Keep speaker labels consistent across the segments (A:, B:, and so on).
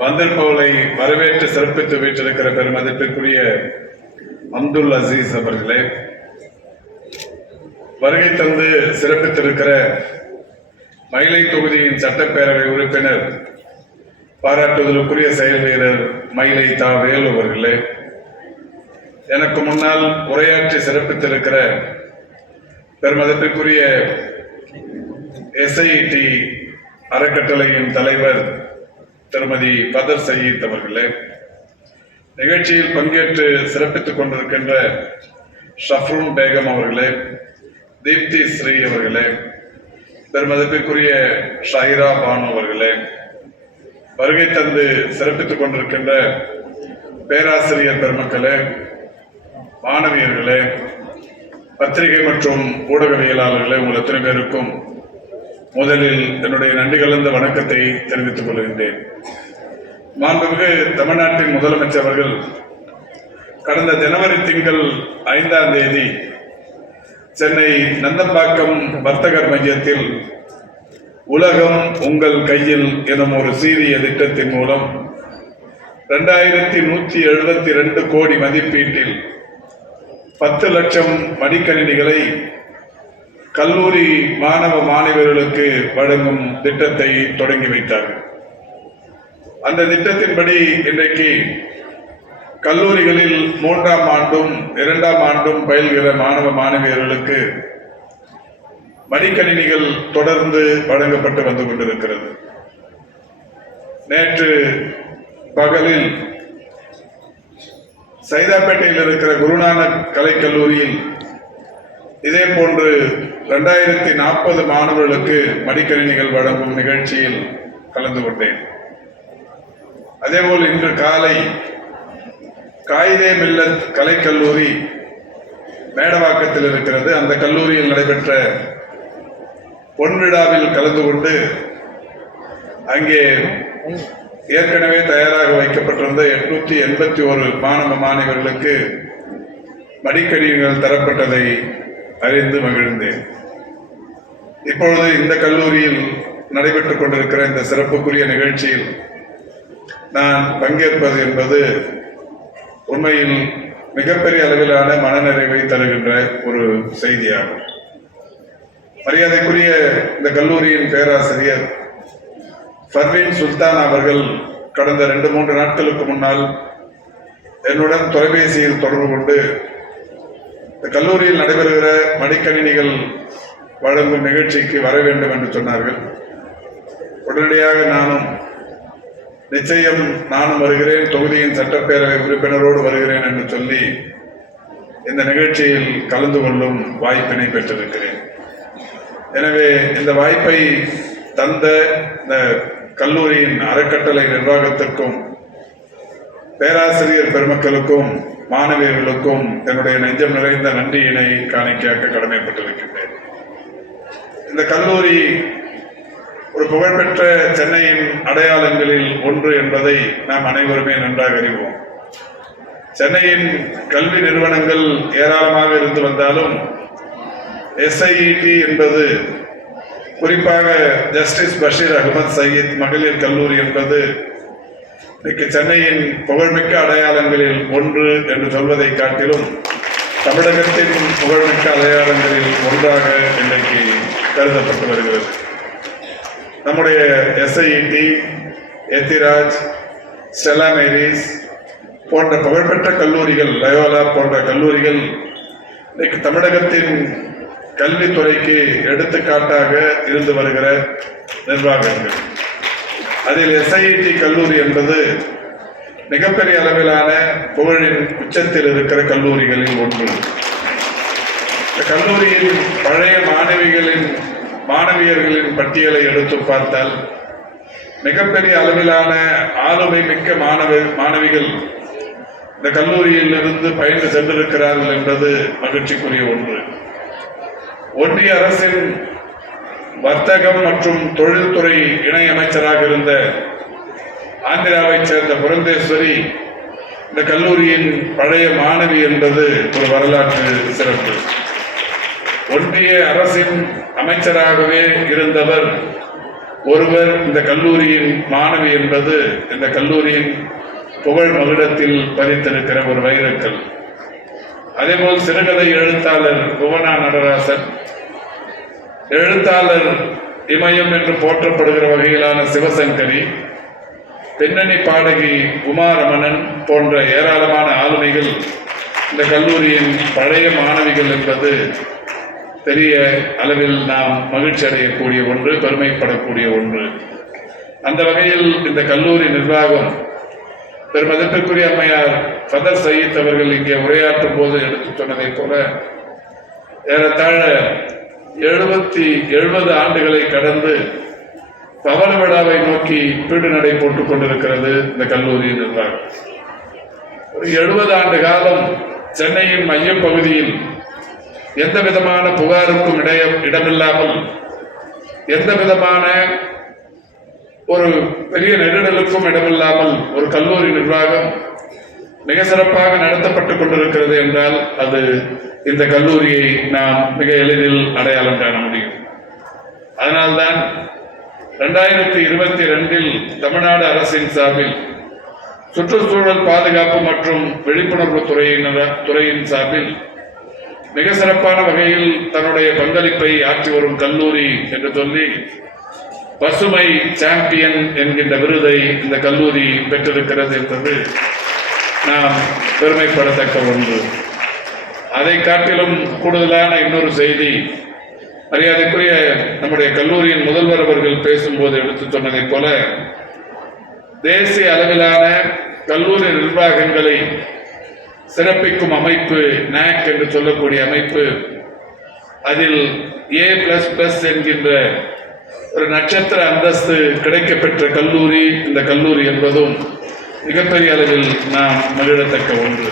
A: வந்திருப்பவர்களை வரவேற்று சிறப்பித்து வீற்றிருக்கிற பெருமதிப்பிற்குரிய அப்துல் அசீஸ் அவர்களே வருகை தந்து சிறப்பித்திருக்கிற மயிலை தொகுதியின் சட்டப்பேரவை உறுப்பினர் பாராட்டுதலுக்குரிய செயல் வீரர் மயிலை தா வேலு அவர்களே எனக்கு முன்னால் உரையாற்றி சிறப்பித்திருக்கிற பெருமதிப்பிற்குரிய எஸ்ஐடி அறக்கட்டளையின் தலைவர் திருமதி பதர் சயீத் அவர்களே நிகழ்ச்சியில் பங்கேற்று சிறப்பித்துக் கொண்டிருக்கின்ற ஷஃப்ரூன் பேகம் அவர்களே தீப்தி ஸ்ரீ அவர்களே பெருமதிப்பிற்குரிய ஷைரா பானு அவர்களே வருகை தந்து சிறப்பித்துக் கொண்டிருக்கின்ற பேராசிரியர் பெருமக்களே மாணவியர்களே பத்திரிகை மற்றும் ஊடகவியலாளர்களே உங்கள் எத்தனை பேருக்கும் முதலில் என்னுடைய நன்றி கலந்த வணக்கத்தை தெரிவித்துக் கொள்கின்றேன். மாண்புமிகு தமிழ்நாட்டின் முதலமைச்சர் அவர்கள் கடந்த ஜனவரி திங்கள் ஐந்தாம் தேதி சென்னை நந்தம்பாக்கம் வர்த்தகர் மையத்தில் உலகம் உங்கள் கையில் எனும் ஒரு சீரிய திட்டத்தின் மூலம் ரெண்டாயிரத்தி நூற்றி எழுபத்தி ரெண்டு கோடி மதிப்பீட்டில் பத்து லட்சம் மடிக்கணினிகளை கல்லூரி மாணவ மாணவர்களுக்கு வழங்கும் திட்டத்தை தொடங்கி வைத்தார்கள். அந்த திட்டத்தின்படி இன்றைக்கு கல்லூரிகளில் மூன்றாம் ஆண்டும் இரண்டாம் ஆண்டும் பயில்கிற மாணவ மாணவியர்களுக்கு மடிக்கணினிகள் தொடர்ந்து வழங்கப்பட்டு வந்து கொண்டிருக்கிறது. நேற்று பகலில் சைதாப்பேட்டையில் இருக்கிற குருநானக் கலைக்கல்லூரியில் இதே போன்று ரெண்டாயிரத்தி நாற்பது மாணவர்களுக்கு மடிக்கணினிகள் வழங்கும் நிகழ்ச்சியில் கலந்து கொண்டேன். அதேபோல் இன்று காலை காயிதே மில்லத் கலைக்கல்லூரி மேடவாக்கத்தில் இருக்கிறது. அந்த கல்லூரியில் நடைபெற்ற பொன்விழாவில் கலந்து கொண்டு அங்கே ஏற்கனவே தயாராக வைக்கப்பட்டிருந்த எட்நூற்றி எண்பத்தி ஒரு மாணவ மாணவர்களுக்கு மடிக்கணினிகள் தரப்பட்டதை அறிந்து மகிழ்ந்தேன். இப்பொழுது இந்த கல்லூரியில் நடைபெற்றுக் கொண்டிருக்கிற இந்த சிறப்புக்குரிய நிகழ்ச்சியில் நான் பங்கேற்பது என்பது உண்மையில் மிகப்பெரிய அளவிலான மனநிறைவை தருகின்ற ஒரு செய்தியாகும். மரியாதைக்குரிய இந்த கல்லூரியின் பேராசிரியர் ஃபர்வீன் சுல்தான் அவர்கள் கடந்த ரெண்டு மூன்று நாட்களுக்கு முன்னால் என்னுடன் தொலைபேசியில் தொடர்பு கொண்டு இந்த கல்லூரியில் நடைபெறுகிற மடிக்கணினிகள் வழங்கும் நிகழ்ச்சிக்கு வர வேண்டும் என்று சொன்னார்கள். உடனடியாக நானும் நிச்சயம் நானும் வருகிறேன் தொகுதியின் சட்டப்பேரவை உறுப்பினரோடு வருகிறேன் என்று சொல்லி இந்த நிகழ்ச்சியில் கலந்து கொள்ளும் வாய்ப்பினை பெற்றிருக்கிறேன். எனவே இந்த வாய்ப்பை தந்த இந்த கல்லூரியின் அறக்கட்டளை நிர்வாகத்திற்கும் பேராசிரியர் பெருமக்களுக்கும் மாணவியர்களுக்கும் என்னுடைய நெஞ்சம் நிறைந்த நன்றியினை காணிக்கையாக்க கடமைப்பட்டிருக்கின்றேன். இந்த கல்லூரி ஒரு புகழ்பெற்ற சென்னையின் அடையாளங்களில் ஒன்று என்பதை நாம் அனைவருமே நன்றாக அறிவோம். சென்னையின் கல்வி நிறுவனங்கள் ஏராளமாக இருந்து வந்தாலும் எஸ்ஐஇடி என்பது குறிப்பாக ஜஸ்டிஸ் பஷீர் அகமது சயீத் மகளிர் கல்லூரி என்பது இன்னைக்கு சென்னையின் புகழ்மிக்க அடையாளங்களில் ஒன்று என்று சொல்வதை காட்டிலும் தமிழகத்தின் புகழ்மிக்க அடையாளங்களில் ஒன்றாக இன்றைக்கு கருதப்பட்டு வருகிறது. நம்முடைய எஸ்ஐஇடி எத்திராஜ் ஸ்டெல்லா மேரிஸ் போன்ற புகழ்பெற்ற கல்லூரிகள் லயோலா போன்ற கல்லூரிகள் இன்னைக்கு தமிழகத்தின் கல்வித்துறைக்கு எடுத்துக்காட்டாக இருந்து வருகிற நிர்வாகங்கள். அதில் எஸ்ஐடி கல்லூரி என்பது மிகப்பெரிய அளவிலான புகழின் உச்சத்தில் இருக்கிற கல்லூரிகளில் ஒன்று. இந்த கல்லூரியில் பழைய மாணவிகளின் மாணவியர்களின் பட்டியலை எடுத்து பார்த்தால் மிகப்பெரிய அளவிலான ஆளுமை மிக்க மாணவ மாணவிகள் இந்த கல்லூரியில் இருந்து பயின்று சென்றிருக்கிறார்கள் என்பது மகிழ்ச்சிக்குரிய ஒன்று. ஒன்றிய அரசின் வர்த்தகம் மற்றும் தொழில்துறை இணை அமைச்சராக இருந்த ஆந்திராவைச் சேர்ந்த புரந்தேஸ்வரி இந்த கல்லூரியின் பழைய மாணவி என்பது ஒரு வரலாற்று சிறப்பு. ஒன்றிய அரசின் அமைச்சராகவே இருந்தவர் ஒருவர் இந்த கல்லூரியின் மாணவி என்பது. இந்த கல்லூரியின் புகழ் மகுடத்தில் பதித்திருக்கிற ஒரு வைரக்கல். அதேபோல் சிறுகதை எழுத்தாளர் புவனா நடராசன் எழுத்தாளர் இமயம் என்று போற்றப்படுகிற வகையிலான சிவசங்கரி பின்னணி பாடகி உமாரமணன் போன்ற ஏராளமான ஆளுமைகள் இந்த கல்லூரியின் பழைய மாணவிகள் என்பது பெரிய அளவில் நாம் மகிழ்ச்சி அடையக்கூடிய ஒன்று பெருமைப்படக்கூடிய ஒன்று. அந்த வகையில் இந்த கல்லூரி நிர்வாகம் பெருமதிப்பிற்குரிய அம்மையார் ஃபதர் சயீத் அவர்கள் இங்கே உரையாற்றும் போது எடுத்து சொன்னதைப் போல ஏறத்தாழ எழுபத்தி எழுபது ஆண்டுகளை கடந்து பவன விழாவை நோக்கி பீடு நடை போட்டுக் கொண்டிருக்கிறது இந்த கல்லூரி நிர்வாகம். ஒரு எழுபது ஆண்டு காலம் சென்னையின் மையப் பகுதியில் எந்த விதமான புகாருக்கும் இடைய இடமில்லாமல் எந்த விதமான ஒரு பெரிய நெருடலுக்கும் இடமில்லாமல் ஒரு கல்லூரி நிர்வாகம் மிக சிறப்பாக நடத்தப்பட்டுக் கொண்டிருக்கிறது என்றால் அது இந்த கல்லூரியை நாம் மிக எளிதில் அடையாளம் காண முடியும். அதனால்தான் ரெண்டாயிரத்தி இருபத்தி ரெண்டில் தமிழ்நாடு அரசின் சார்பில் சுற்றுச்சூழல் பாதுகாப்பு மற்றும் விழிப்புணர்வு துறையினர் துறையின் சார்பில் மிக சிறப்பான வகையில் தன்னுடைய பங்களிப்பை ஆற்றி வரும் கல்லூரி என்று சொல்லி பசுமை சாம்பியன் என்கின்ற விருதை இந்த கல்லூரி பெற்றிருக்கிறது என்பது நாம் பெருமைப்படத்தக்க ஒன்று. அதை காட்டிலும் கூடுதலான இன்னொரு செய்தி. மரியாதைக்குரிய நம்முடைய கல்லூரியின் முதல்வர் அவர்கள் பேசும்போது எடுத்து சொன்னதைப் போல தேசிய அளவிலான கல்லூரி நிர்வாகங்களை சிறப்பிக்கும் அமைப்பு நேக் என்று சொல்லக்கூடிய அமைப்பு அதில் ஏ பிளஸ் பிளஸ் என்கின்ற ஒரு நட்சத்திர அந்தஸ்து கிடைக்கப்பெற்ற கல்லூரி இந்த கல்லூரி என்பதும் மிகப்பெரிய அளவில் நாம் மகிழத்தக்க ஒன்று.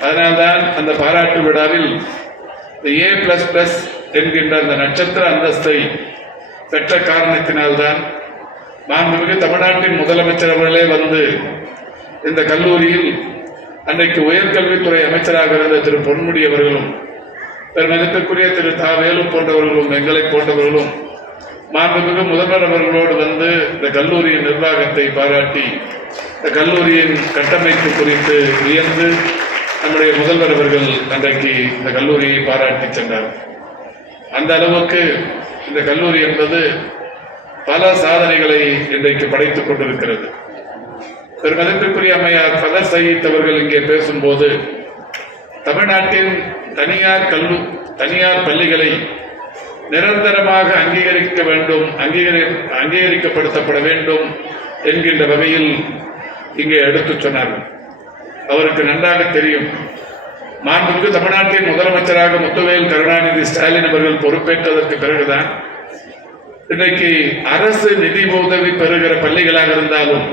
A: அதனால்தான் அந்த பாராட்டு விழாவில் இந்த ஏ பிளஸ் பிளஸ் என்கின்ற அந்த நட்சத்திர அந்தஸ்தை பெற்ற காரணத்தினால்தான் மாண்புமிகு தமிழ்நாட்டின் முதலமைச்சர் அவர்களே வந்து இந்த கல்லூரியில் அன்றைக்கு உயர்கல்வித்துறை அமைச்சராக இருந்த திரு பொன்முடி அவர்களும் பெருமதிப்பிற்குரிய திரு தா. வேலு போன்றவர்களும் எங்களை போன்றவர்களும் மாண்புமிகு முதல்வர் அவர்களோடு வந்து இந்த கல்லூரியின் நிர்வாகத்தை பாராட்டி இந்த கல்லூரியின் கட்டமைப்பு குறித்து வியந்து நம்முடைய முதல்வர் அவர்கள் அன்றைக்கு இந்த கல்லூரியை பாராட்டி சென்றார். அந்த அளவுக்கு இந்த கல்லூரி என்பது பல சாதனைகளை இன்றைக்கு படைத்துக் கொண்டிருக்கிறது. பெருமதிப்பிற்குரிய அம்மையார் ஃபதர் சயீத் அவர்கள் இங்கே பேசும்போது தமிழ்நாட்டின் தனியார் கல்லு தனியார் பள்ளிகளை நிரந்தரமாக அங்கீகரிக்க வேண்டும் அங்கீகரி அங்கீகரிக்கப்படுத்தப்பட வேண்டும் என்கின்ற வகையில் இங்கே எடுத்துச் சொன்னார்கள். அவருக்கு நன்றாக தெரியும். மாண்புக்கு தமிழ்நாட்டின் முதலமைச்சராக முத்துவேல் கருணாநிதி ஸ்டாலின் அவர்கள் பொறுப்பேற்றதற்கு பிறகுதான் இன்றைக்கு அரசு நிதி உதவி பெறுகிற பள்ளிகளாக இருந்தாலும்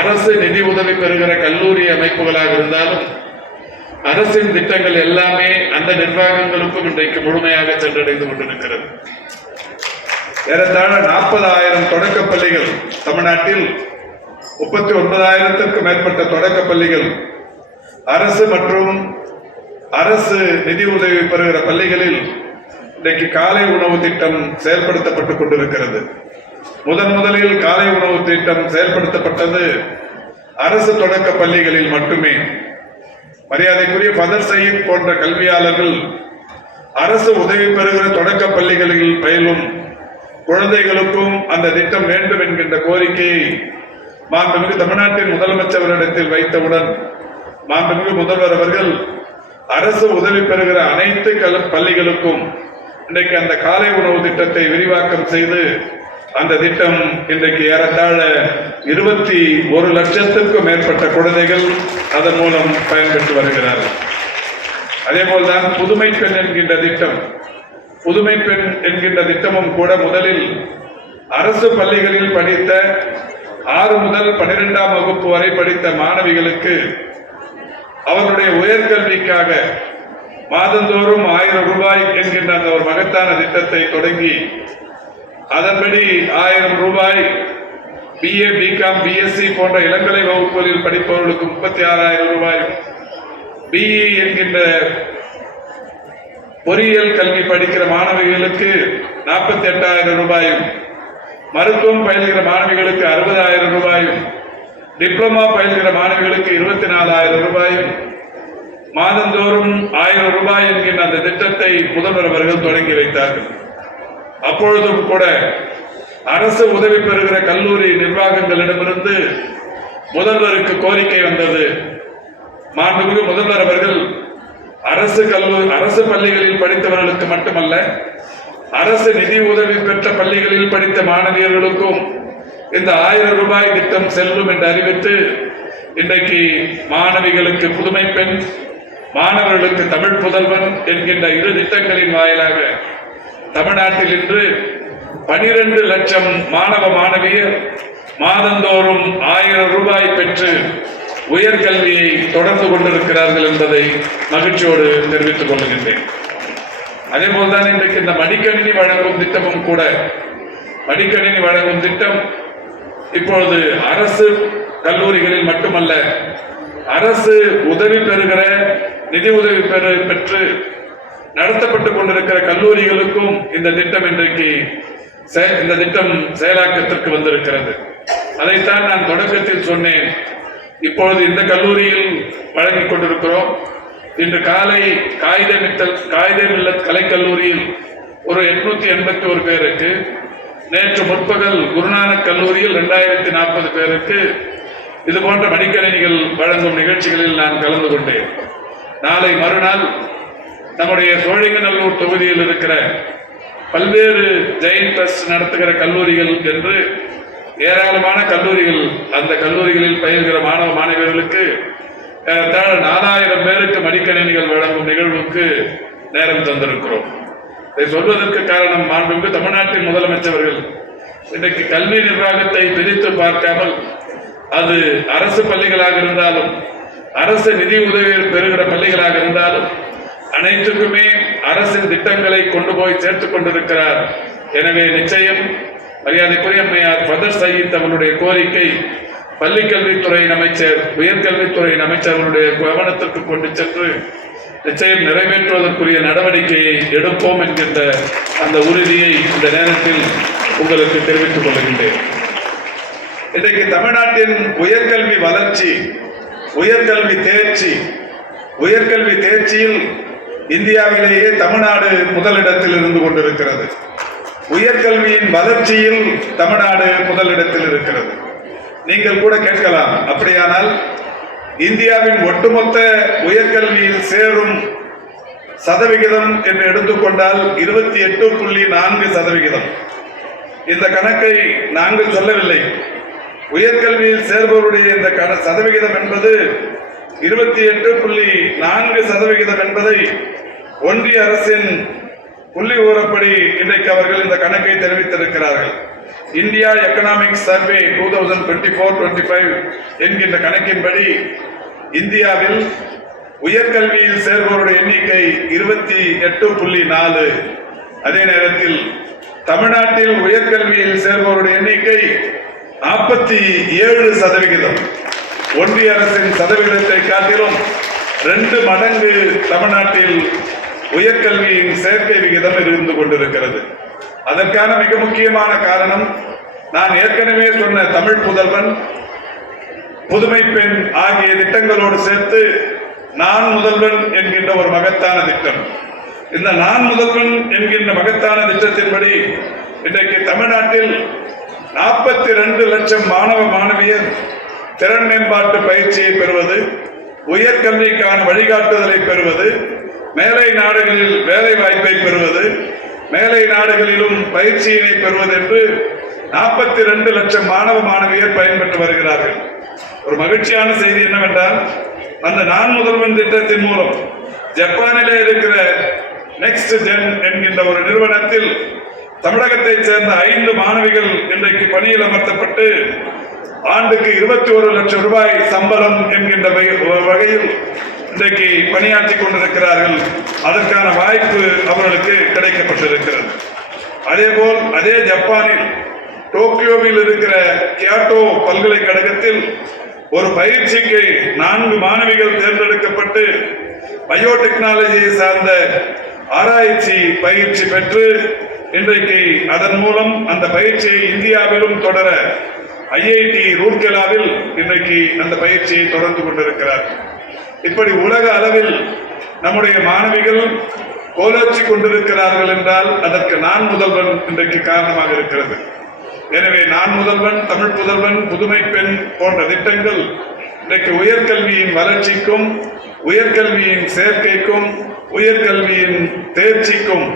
A: அரசு நிதி உதவி பெறுகிற கல்லூரி அமைப்புகளாக இருந்தாலும் அரசின் திட்டங்கள் எல்லாமே அந்த நிர்வாகங்களுக்கும் இன்றைக்கு முழுமையாக சென்றடைந்து கொண்டிருக்கிறது. ஏறத்தாழ நாற்பதாயிரம் தொடக்க பள்ளிகள் தமிழ்நாட்டில் முப்பத்தி ஒன்பதாயிரத்திற்கும் மேற்பட்ட தொடக்க பள்ளிகள் அரசு மற்றும் அரசு நிதி உதவி பெறுகிற பள்ளிகளில் இன்றைக்கு காலை உணவு திட்டம் செயல்படுத்தப்பட்டுக் கொண்டிருக்கிறது. முதன் முதலில் காலை உணவு திட்டம் செயல்படுத்தப்பட்டது அரசு தொடக்க பள்ளிகளில் மட்டுமே. மரியாதைக்குரிய பதர் சயீத் போன்ற கல்வியாளர்கள் அரசு உதவி பெறுகிற தொடக்க பள்ளிகளில் பயிலும் குழந்தைகளுக்கும் அந்த திட்டம் வேண்டும் என்கின்ற கோரிக்கையை மாண்புமிகு தமிழ்நாட்டின் முதலமைச்சரிடத்தில் வைத்தவுடன் மாண்புமிகு முதல்வர் அவர்கள் அரசு உதவி பெறுகிற அனைத்து பள்ளிகளுக்கும் இன்றைக்கு அந்த காலை உணவு திட்டத்தை விரிவாக்கம் செய்து அந்த திட்டம் இன்றைக்கு ஏறத்தாழ இருபத்தி ஒரு லட்சத்திற்கும் மேற்பட்ட குழந்தைகள் அதன் மூலம் பயன்பெற்று வருகிறார்கள். அதே போல்தான் புதுமை பெண் என்கின்ற திட்டம் புதுமை பெண் என்கின்ற திட்டமும் கூட முதலில் அரசு பள்ளிகளில் படித்த ஆறு முதல் பனிரெண்டாம் வகுப்பு வரை படித்த மாணவிகளுக்கு அவர்களுடைய உயர்கல்விக்காக மாதந்தோறும் ஆயிரம் ரூபாய் என்கின்ற அந்த ஒரு மகத்தான திட்டத்தை தொடங்கி அதன்படி ஆயிரம் ரூபாய் பிஏ பிகாம் பிஎஸ்சி போன்ற இளங்கலை வகுப்புகளில் படிப்பவர்களுக்கு முப்பத்தி ஆறாயிரம் ரூபாயும் பிஇ என்கின்ற பொறியியல் கல்வி படிக்கிற மாணவிகளுக்கு நாற்பத்தி எட்டாயிரம் ரூபாயும் மருத்துவம் பயில்கிற மாணவிகளுக்கு அறுபதாயிரம் ரூபாயும் டிப்ளமா பயில்கிற மாணவிகளுக்கு இருபத்தி நாலாயிரம் ரூபாயும் மாதந்தோறும் ஆயிரம் ரூபாய் என்கின்ற அந்த திட்டத்தை முதல்வர் அவர்கள் தொடங்கி வைத்தார்கள். அப்பொழுதும் கூட அரசு உதவி பெறுகிற கல்லூரி நிர்வாகங்களிடமிருந்து முதல்வருக்கு கோரிக்கை வந்தது. மாண்புமிகு முதல்வர் அவர்கள் அரசு கல்லூரி அரசு பள்ளிகளில் படித்தவர்களுக்கு மட்டுமல்ல அரசு நிதி உதவி பெற்ற பள்ளிகளில் படித்த மாணவியர்களுக்கும் இந்த ஆயிரம் ரூபாய் திட்டம் செல்லும் என்று அறிவித்து இன்றைக்கு மாணவிகளுக்கு புதுமை பெண் மாணவர்களுக்கு தமிழ் புதல்வன் என்கின்ற இரு திட்டங்களின் வாயிலாக தமிழ்நாட்டில் இன்று பனிரெண்டு லட்சம் மாணவ மாணவியர் மாதந்தோறும் ஆயிரம் ரூபாய் பெற்று உயர்கல்வியை தொடர்ந்து கொண்டிருக்கிறார்கள் என்பதை மகிழ்ச்சியோடு தெரிவித்துக் கொள்கின்றேன். அதே போல்தான் இன்றைக்கு இந்த மடிக்கணினி வழங்கும் திட்டமும் கூட மடிக்கணினி வழங்கும் திட்டம் இப்பொழுது அரசு கல்லூரிகளில் மட்டுமல்ல அரசு உதவி பெறுகிற நிதி உதவி பெறு பெற்று நடத்தப்பட்டு கொண்டிருக்கிற கல்லூரிகளுக்கும் இந்த திட்டம் இன்றைக்கு இந்த திட்டம் செயலாக்கத்திற்கு வந்திருக்கிறது. அதைத்தான் நான் தொடக்கத்தில் சொன்னேன். இப்பொழுது இந்த கல்லூரியில் வழங்கிக் கொண்டிருக்கிறோம். இன்று காலை காகித மித்தல் காகித மில்லத் கலைக்கல்லூரியில் ஒரு எட்நூத்தி எண்பத்தி ஒரு பேருக்கு நேற்று முற்பகல் குருநானக் கல்லூரியில் ரெண்டாயிரத்தி நாற்பது பேருக்கு இது போன்ற மடிக்கணினிகள் வழங்கும் நிகழ்ச்சிகளில் நான் கலந்து கொண்டேன். நாளை மறுநாள் நம்முடைய சோழிங்கநல்லூர் தொகுதியில் இருக்கிற பல்வேறு ஜெயின் ட்ரஸ்ட் நடத்துகிற கல்லூரிகள் என்று ஏராளமான கல்லூரிகள் அந்த கல்லூரிகளில் பயில்கிற மாணவ மாணவியர்களுக்கு நாலாயிரம் பேருக்கு மடிக்கணினிகள் வழங்கும் நிகழ்வுக்கு நேரம் தந்திருக்கிறோம். இதை சொல்வதற்கு காரணம் மாண்புமிகு தமிழ்நாட்டின் முதலமைச்சர்கள் இன்றைக்கு கல்வி நிர்வாகத்தை பிரித்து பார்க்காமல் அது அரசு பள்ளிகளாக இருந்தாலும் அரசு நிதி உதவியில் பெறுகிற பள்ளிகளாக இருந்தாலும் அனைத்துக்குமே அரசின் திட்டங்களை கொண்டு போய் சேர்த்துக் கொண்டிருக்கிறார். எனவே நிச்சயம் மரியாதைக்குரிய அம்மையார் பதர் சயீத் அவருடைய கோரிக்கை பள்ளிக்கல்வித்துறையின் அமைச்சர் உயர்கல்வித்துறையின் அமைச்சர் அவருடைய கவனத்திற்கு கொண்டு சென்று நிச்சயம் நிறைவேற்றுவதற்குரிய நடவடிக்கையை எடுப்போம் என்கின்ற அந்த உறுதியை இந்த நேரத்தில் உங்களுக்கு தெரிவித்துக் கொள்கின்றேன். இன்றைக்கு தமிழ்நாட்டின் உயர்கல்வி வளர்ச்சி உயர்கல்வி தேர்ச்சி உயர்கல்வி தேர்ச்சியில் இந்தியாவிலேயே தமிழ்நாடு முதலிடத்தில் இருந்து கொண்டிருக்கிறது. உயர்கல்வியின் வளர்ச்சியில் தமிழ்நாடு முதலிடத்தில் இருக்கிறது. நீங்கள் கூட கேட்கலாம். அப்படியானால் இந்தியாவின் ஒட்டுமொத்த உயர்கல்வியில் சேரும் சதவிகிதம் என்று எடுத்துக்கொண்டால் இருபத்தி எட்டு புள்ளி நான்கு சதவிகிதம். இந்த கணக்கை நாங்கள் சொல்லவில்லை. உயர்கல்வியில் சேர்பவருடைய இந்த கண சதவிகிதம் என்பது இருபத்தி எட்டு புள்ளி நான்கு சதவிகிதம் என்பதை ஒன்றிய அரசின் புள்ளி ஓரப்படி இன்றைக்கு அவர்கள் இந்த கணக்கை தெரிவித்திருக்கிறார்கள். India economic survey two thousand twenty four twenty five என்கின்ற கணக்கின்படி இந்தியாவில் உயர்கல்வியில் சேர்வோருடைய எண்ணிக்கை இருபத்தி எட்டு புள்ளி நாலு. அதே நேரத்தில் தமிழ்நாட்டில் உயர்கல்வியில் சேர்வோருடைய எண்ணிக்கை நாற்பத்தி ஏழு சதவிகிதம். ஒன்றிய அரசின் சதவிகிதத்தை காட்டிலும் ரெண்டு மடங்கு தமிழ்நாட்டில் உயர்கல்வியின் சேர்க்கை விகிதம் இருந்து கொண்டிருக்கிறது. அதற்கான மிக முக்கியமான காரணம் நான் ஏற்கனவே சொன்ன தமிழ் புதல்வன் புதுமை பெண் ஆகிய திட்டங்களோடு சேர்த்து நான் முதல்வன் என்கின்ற ஒரு மகத்தான திட்டம். இந்த நான் முதல்வன் என்கின்ற மகத்தான திட்டத்தின்படி இன்றைக்கு தமிழ்நாட்டில் நாற்பத்தி ரெண்டு லட்சம் மாணவ மாணவியர் திறன் மேம்பாட்டு பயிற்சியை பெறுவது உயர்கல்விக்கான வழிகாட்டுதலை பெறுவது மேலை நாடுகளில் வேலை வாய்ப்பை பெறுவது மேலை நாடுகளிலும் பயிற்சியினை பெறுவதென்று நாற்பத்தி ரெண்டு லட்சம் மாணவ மாணவியர் பயன்பெற்று வருகிறார்கள். ஒரு மகிழ்ச்சியான செய்தி என்னவென்றால் அந்த நான் முதல்வன் திட்டத்தின் மூலம் ஜப்பானிலே இருக்கிற நெக்ஸ்ட் ஜென் என்கின்ற ஒரு நிறுவனத்தில் தமிழகத்தைச் சேர்ந்த ஐந்து மாணவிகள் இன்றைக்கு பணியில் அமர்த்தப்பட்டு ஆண்டுக்கு இருபத்தி ஒரு லட்சம் ரூபாய் சம்பளம் என்கின்ற வகை- வகையில் இன்றைக்கு பணியாற்றி கொண்டிருக்கிறார்கள். அதற்கான வாய்ப்பு அவர்களுக்கு கிடைக்கப்பட்டிருக்கிறது. அதேபோல் அதே ஜப்பானில் டோக்கியோவில் இருக்கிற கியாட்டோ பல்கலைக்கழகத்தில் ஒரு பயிற்சிக்கு நான்கு மாணவிகள் தேர்ந்தெடுக்கப்பட்டு பயோடெக்னாலஜியை சார்ந்த ஆராய்ச்சி பயிற்சி பெற்று இன்றைக்கு அதன் மூலம் அந்த பயிற்சியை இந்தியாவிலும் தொடர ஐஐடி ரூர்கெலாவில் இன்றைக்கு அந்த பயிற்சியை தொடர்ந்து கொண்டிருக்கிறார் இப்படி உலக அளவில் நம்முடைய மாணவிகள் கோலோச்சி கொண்டிருக்கிறார்கள் என்றால் அதற்கு நான் முதல்வன் இன்றைக்கு காரணமாக இருக்கிறது. எனவே நான் முதல்வன் தமிழ் புதல்வன் புதுமை பெண் போன்ற திட்டங்கள் இன்றைக்கு உயர்கல்வியின் வளர்ச்சிக்கும் உயர்கல்வியின் சேர்க்கைக்கும் உயர்கல்வியின் தேர்ச்சிக்கும்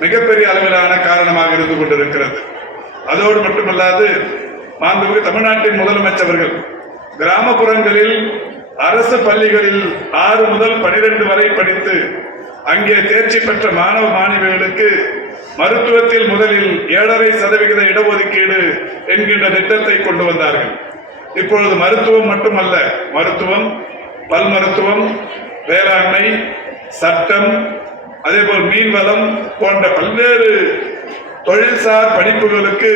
A: மிகப்பெரிய அளவிலான காரணமாக இருந்து கொண்டிருக்கிறது. அதோடு மட்டுமல்லாது மாண்புமிகு தமிழ்நாட்டின் முதலமைச்சர்கள் கிராமப்புறங்களில் அரசு பள்ளிகளில் ஆறு முதல் பனிரெண்டு வரை படித்து அங்கே தேர்ச்சி பெற்ற மாணவ மாணவிகளுக்கு மருத்துவத்தில் முதலில் ஏழரை சதவிகித இடஒதுக்கீடு என்கின்ற திட்டத்தை கொண்டு வந்தார்கள். இப்பொழுது மருத்துவம் மட்டுமல்ல மருத்துவம் பல் மருத்துவம் வேளாண்மை சட்டம் அதேபோல் மீன்வளம் போன்ற பல்வேறு தொழில்சார் படிப்புகளுக்கு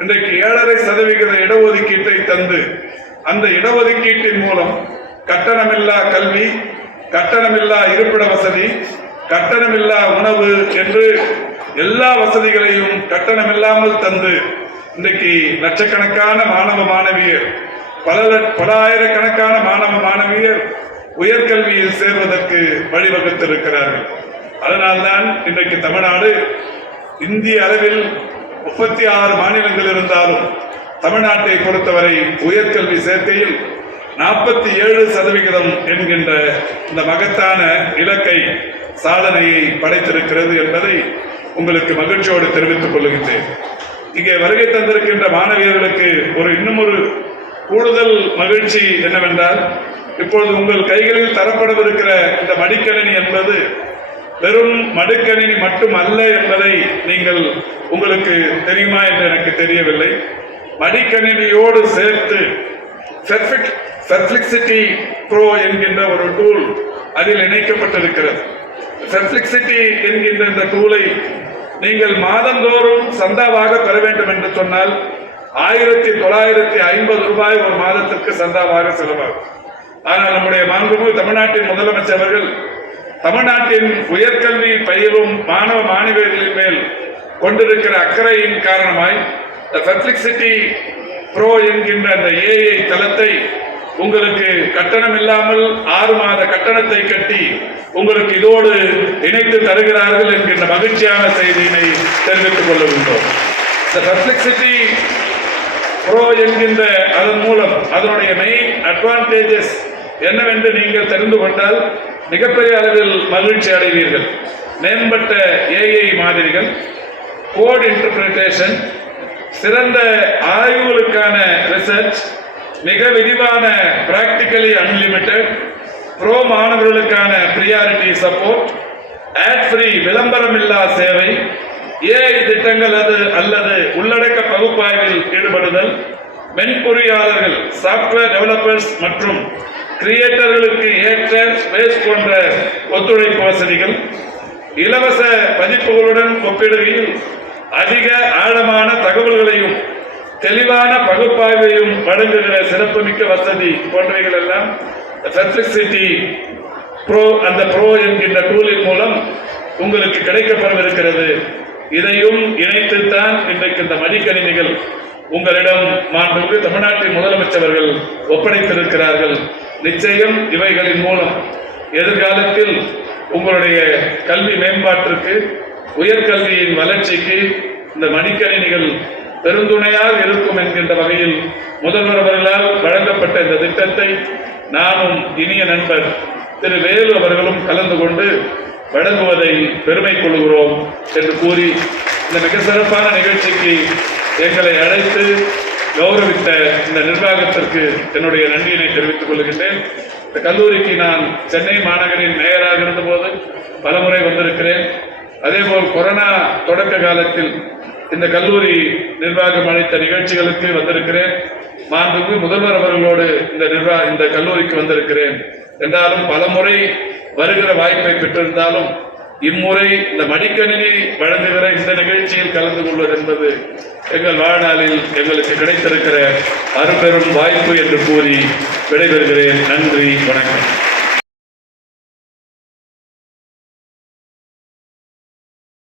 A: இன்றைக்கு ஏழரை சதவிகித இடஒதுக்கீட்டை தந்து அந்த இடஒதுக்கீட்டின் மூலம் கட்டணமில்லா கல்வி கட்டணமில்லா இருப்பிட வசதி கட்டணமில்லா உணவு என்று எல்லா வசதிகளையும் கட்டணமில்லாமல் தந்து இன்றைக்கு லட்சக்கணக்கான மாணவ மாணவியர் பல பல ஆயிரக்கணக்கான மாணவ மாணவியர் உயர்கல்வியில் சேர்வதற்கு வழிவகுத்திருக்கிறார்கள். அதனால்தான் இன்றைக்கு தமிழ்நாடு இந்திய அளவில் முப்பத்தி ஆறு மாநிலங்கள் இருந்தாலும் தமிழ்நாட்டை பொறுத்தவரை உயர்கல்வி சேர்க்கையில் நாற்பத்தி ஏழு சதவிகிதம் என்கின்ற இந்த மகத்தான இலக்கை சாதனையை படைத்திருக்கிறது என்பதை உங்களுக்கு மகிழ்ச்சியோடு தெரிவித்துக் கொள்கின்றேன். இங்கே வருகை தந்திருக்கின்ற மாணவியர்களுக்கு ஒரு இன்னும் ஒரு கூடுதல் மகிழ்ச்சி என்னவென்றால் இப்பொழுது உங்கள் கைகளில் தரப்படவிருக்கிற இந்த மடிக்கணினி என்பது வெறும் மடிக்கணினி மட்டும் அல்ல என்பதை நீங்கள் உங்களுக்கு தெரியுமா என்று எனக்கு தெரியவில்லை. மடிக்கணினியோடு சேர்த்து பெர்ஃபிக்சிட்டி ப்ரோ என்கின்ற ஒரு டூல் அதில் இணைக்கப்பட்டிருக்கிறது. பெர்ஃபிக்சிட்டி என்கின்ற இந்த டூலை நீங்கள் மாதந்தோறும் சந்தாவாக பெற வேண்டும் என்று சொன்னால் ஆயிரத்தி தொள்ளாயிரத்தி ஐம்பது ரூபாய் ஒரு மாதத்திற்கு சந்தாவாக செலவாகும். ஆனால் நம்முடைய மாண்புமிகு தமிழ்நாட்டின் முதலமைச்சர் அவர்கள் தமிழ்நாட்டின் உயர்கல்வி பயிலும் மாணவ மாணவியர்களின் மேல் கொண்டிருக்கிற அக்கறையின் காரணமாய் பெர்ஃபிக்சிட்டி ப்ரோ என்கின்ற அந்த ஏஐ தளத்தை உங்களுக்கு கட்டணம் இல்லாமல் ஆறு மாத கட்டணத்தை கட்டி உங்களுக்கு இதோடு இணைத்து தருகிறார்கள் என்கின்ற மகிழ்ச்சியான செய்தியினை தெரிவித்துக் கொள்ளுகின்றோம் இந்த பெர்ஃபிக்சிட்டி ப்ரோ என்கின்ற அதன் மூலம் அதனுடைய மெயின் அட்வான்டேஜஸ் என்னவென்று நீங்கள் தெரிந்து கொண்டால் மிகப்பெரிய அளவில் மகிழ்ச்சி அடைவீர்கள். மேம்பட்ட ஏஐ மாதிரிகள் கோட் இன்டர்பிரிட்டேஷன் சிறந்த ஆய்வுகளுக்கான ரிசர்ச் மிக விரிவான பிராக்டிகலி அன்லிமிட்டெட் ப்ரோ மாணவர்களுக்கான ப்ரியாரிட்டி சப்போர்ட் ஆட் ஃப்ரீ விளம்பரமில்லா சேவை ஏஐ திட்டங்கள் அது அல்லது உள்ளடக்க பகுப்பாய்வில் ஈடுபடுதல் மென்பொறியாளர்கள் சாஃப்ட்வேர் டெவலப்பர்ஸ் மற்றும் கிரியேட்டர்களுக்கு ஏற்ற ஸ்பேஸ் போன்ற ஒத்துழைப்பு வசதிகள் இலவச பதிப்புகளுடன் ஒப்பிடுகையில் அதிக ஆழமான தகவல்களையும் தெளிவான பகுப்பாய்வையும் வழங்குகிற சிறப்புமிக்க வசதி போன்றவைகள் எல்லாம் பெர்ஃபிக்சிட்டி ப்ரோ அந்த ப்ரோ என்கின்ற டூலின் மூலம் உங்களுக்கு கிடைக்கப்படவிருக்கிறது இதையும் இணைத்துத்தான் இன்றைக்கு இந்த மடிக்கணினிகள் உங்களிடம் மாண்புமிகு தமிழ்நாட்டின் முதலமைச்சர்கள் ஒப்படைத்திருக்கிறார்கள். நிச்சயம் இவைகளின் மூலம் எதிர்காலத்தில் உங்களுடைய கல்வி மேம்பாட்டிற்கு உயர்கல்வியின் வளர்ச்சிக்கு இந்த மடிக்கணினிகள் பெருந்துணையாக இருக்கும் என்கின்ற வகையில் முதல்வர் அவர்களால் வழங்கப்பட்ட இந்த திட்டத்தை நானும் இனிய நண்பர் திரு வேலு அவர்களும் கலந்து கொண்டு வழங்குவதை பெருமை கொள்கிறோம் என்று கூறி இந்த மிக சிறப்பான நிகழ்ச்சிக்கு எங்களை அழைத்து கௌரவித்த இந்த நிர்வாகத்திற்கு என்னுடைய நன்றியினை தெரிவித்துக் கொள்கின்றேன். இந்த கல்லூரிக்கு நான் சென்னை மாநகரின் மேயராக இருந்தபோது பலமுறை வந்திருக்கிறேன். அதேபோல் கொரோனா தொடக்க காலத்தில் இந்த கல்லூரி நிர்வாகம் அளித்த நிகழ்ச்சிகளுக்கு வந்திருக்கிறேன். மாண்புக்கு முதல்வர் அவர்களோடு இந்த நிர்வா இந்த கல்லூரிக்கு வந்திருக்கிறேன். என்றாலும் பல முறை வருகிற வாய்ப்பை பெற்றிருந்தாலும் இம்முறை இந்த மடிக்கணினி வழங்குகிற இந்த நிகழ்ச்சியில் கலந்து கொள்வது என்பது எங்கள் வாழ்நாளில் எங்களுக்கு கிடைத்திருக்கிற அரும்பெரும் வாய்ப்பு என்று கூறி விடைபெறுகிறேன். நன்றி வணக்கம்.